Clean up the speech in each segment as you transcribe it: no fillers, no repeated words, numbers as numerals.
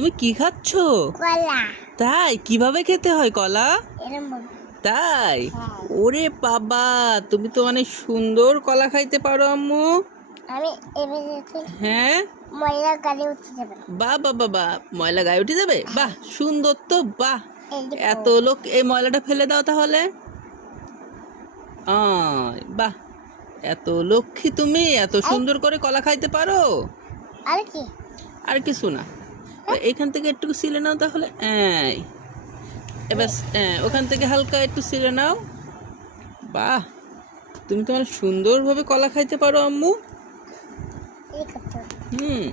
তুমি কি খাচ্ছ? কলা। তাই কিভাবে খেতে হয় কলা? এরকম তাই? হ্যাঁ। ওরে বাবা, তুমি তো অনেক সুন্দর কলা খাইতে পারো আম্মু। আমি এবার হ্যাঁ, ময়লা গাড়ি উঠতে যাবে। বাহ বাহ বাহ বাহ, ময়লা গায়ে উঠে যাবে? বাহ, সুন্দর তো, বাহ। এই যে এত লোক, এই ময়লাটা ফেলে দাও তাহলে। বাহ, এত লক্ষ্মী তুমি, এত সুন্দর করে কলা খাইতে পারো। আর কি? আর কিছু না, এখান থেকে একটু সিলে নাও তাহলে। এবার ওখান থেকে হালকা একটু সিলে নাও। বাহ, তুমি তোমার সুন্দরভাবে কলা খাইতে পারো আম্মু। এই করতে হবে। হুম,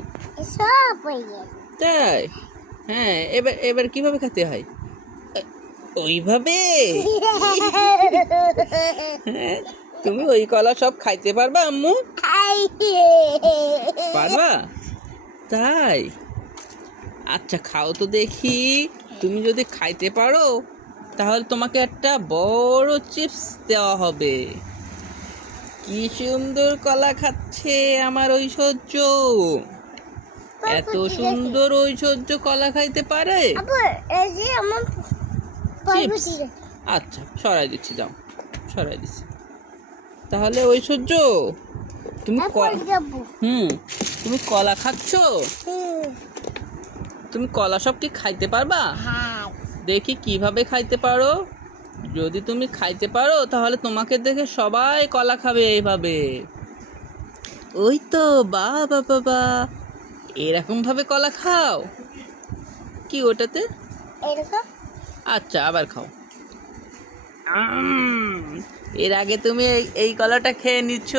সব হয়ে গেল। তাই? হ্যাঁ, এবার এবার কিভাবে খেতে হয়? ওইভাবে? হ্যাঁ, তুমি ওই কলা সব খাইতে পারবা আম্মু? পারবা? তাই? আচ্ছা, খাও তো দেখি। তুমি যদি খাইতে পারো তাহলে তোমাকে একটা বড় চিপস দেওয়া হবে। কি সুন্দর কলা খাচ্ছে আমার ঐশ্বর্য। এত সুন্দর ঐশ্বর্য কলা খাইতে পারে? এই যে আমার চিপস? আচ্ছা, সরাই দিচ্ছি, যাও, সরাই দিচ্ছি। তাহলে ঐশ্বর্য, তুমি তুমি কলা খাচ্ছ? তুমি কলা সব কি খাইতে পারবা? দেখি কিভাবে খাইতে পারো। যদি তুমি খাইতে পারো তাহলে তোমাকে দেখে সবাই কলা খাবে এইভাবে। ওই তো, বাহ বাহ বাহ বাহ, এরকম ভাবে কলা খাও। কি ওটাতে? আচ্ছা, আবার খাও। এর আগে তুমি এই কলাটা খেয়ে নিচ্ছ,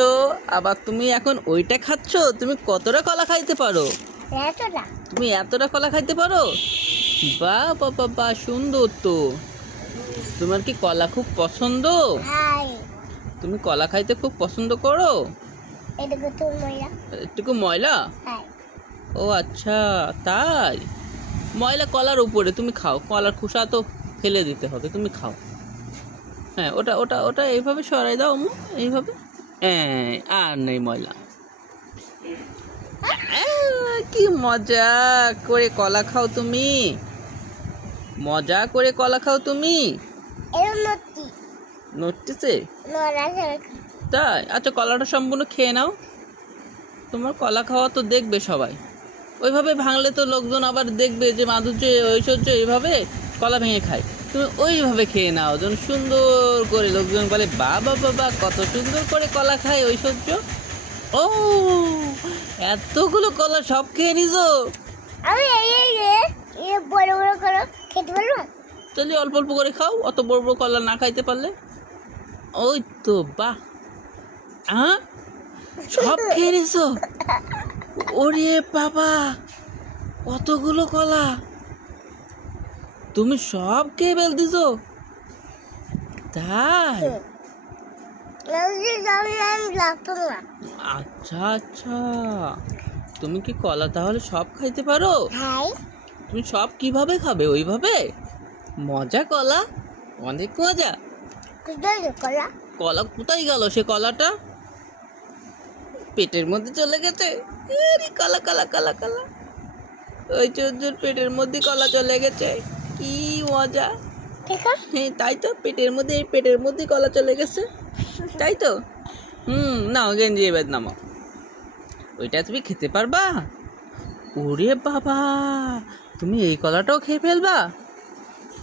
আবার তুমি এখন ওইটা খাচ্ছ। তুমি কতটা কলা খাইতে পারো? তুমি এতটা কলা খাইতে পারো? বাহ বাবা বাহ, সুন্দর তো। তোমার কি কলা খুব পছন্দ? তুমি কলা খাইতে খুব পছন্দ করো? একটুকু ময়লা? ও আচ্ছা, তাই? ময়লা কলার উপরে, তুমি খাও। কলার খোসা তো ফেলে দিতে হবে, তুমি খাও। হ্যাঁ, ওটা ওটা ওটা এইভাবে সরাই দাও আম্মু, এইভাবে। আর নেই ময়লা। কি মজা করে কলা খাও তুমি, মজা করে কলা খাও তুমি। নড়তেছে? তাই? আচ্ছা, কলাটা সম্পূর্ণ খেয়ে নাও। তোমার কলা খাওয়া তো দেখবে সবাই। ওইভাবে ভাঙলে তো লোকজন আবার দেখবে যে মাধুর্য ঐশ্বর্য এইভাবে কলা ভেঙে খায়। তুমি ওইভাবে খেয়ে নাও, যেন সুন্দর করে লোকজন বলে বাবা বাবা, কত সুন্দর করে কলা খায় ঐশ্বর্য। ও, এতগুলো কলা সব খেয়ে নিছো? বড় বড় করে খেতে পারবো? তাহলে অল্প অল্প করে খাও, অত বড় বড় কলা না খাইতে পারলে। ওই তো, বাহ। সব খেয়ে নিছো? ওরে বাবা, কতগুলো কলা! তুমি সব খেয়ে ফেল দিছো? তাই? আচ্ছা আচ্ছা, তুমি কি কলা তাহলে সব খাইতে পারো? তুমি সব কিভাবে খাবে? ওইভাবে? মজা কলা, অনেক মজা। কলা কোথায় গেল? সে কলাটা পেটের মধ্যে চলে গেছে। কলা কলা কলা কলা, ঐশ্বর্যের পেটের মধ্যে কলা চলে গেছে। কি মজা! হ্যাঁ, তাই তো, পেটের মধ্যে কলা চলে গেছে, তাই তো। নাও, গেঞ্জি এবার নামাও। ওইটা তুমি খেতে পারবা? ওরে বাবা, তুমি এই কলাটাও খেয়ে ফেলবা?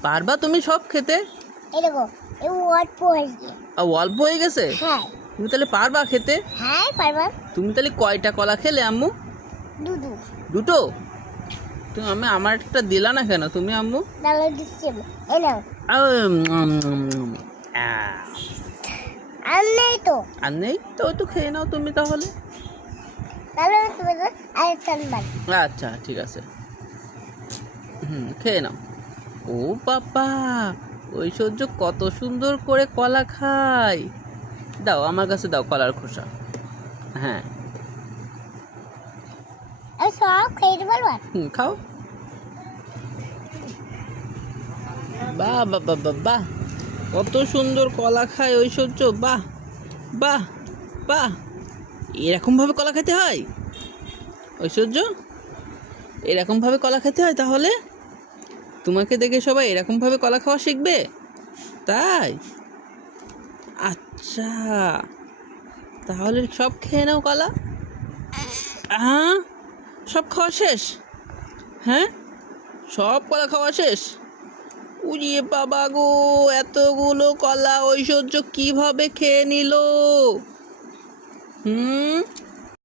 পারবা তুমি সব খেতে? অল্প হয়ে গেছে? তুমি তাহলে পারবা খেতে? তুমি তাহলে কয়টা কলা খেলে আম্মু? দুটো? তুমি আমার একটা দিলা না কেন তুমি আম্মু? আর নেই তো, একটু খেয়ে নাও তুমি তাহলে। আচ্ছা, ঠিক আছে। খেয়ে নাও। ও বাবা, ঐশ্বর্য কত সুন্দর করে কলা খায়। দাও, আমার কাছে দাও কলার খোসা। হ্যাঁ, খাও। বাহ বাবা বাবা, কত সুন্দর কলা খায় ঐশ্বর্য। বাহ বাহ বাহ, এরকম ভাবে কলা খেতে হয় ঐশ্বর্য? এরকমভাবে কলা খেতে হয় তাহলে? তোমাকে দেখে সবাই এরকমভাবে কলা খাওয়া শিখবে? তাই? আচ্ছা, তাহলে সব খেয়ে নাও কলা। হ্যাঁ, সব খাওয়া শেষ? হ্যাঁ, সব কলা খাওয়া শেষ? উড়িয়ে বাবা গো, এতগুলো কলা ঐশ্বর্য কিভাবে খেয়ে নিল?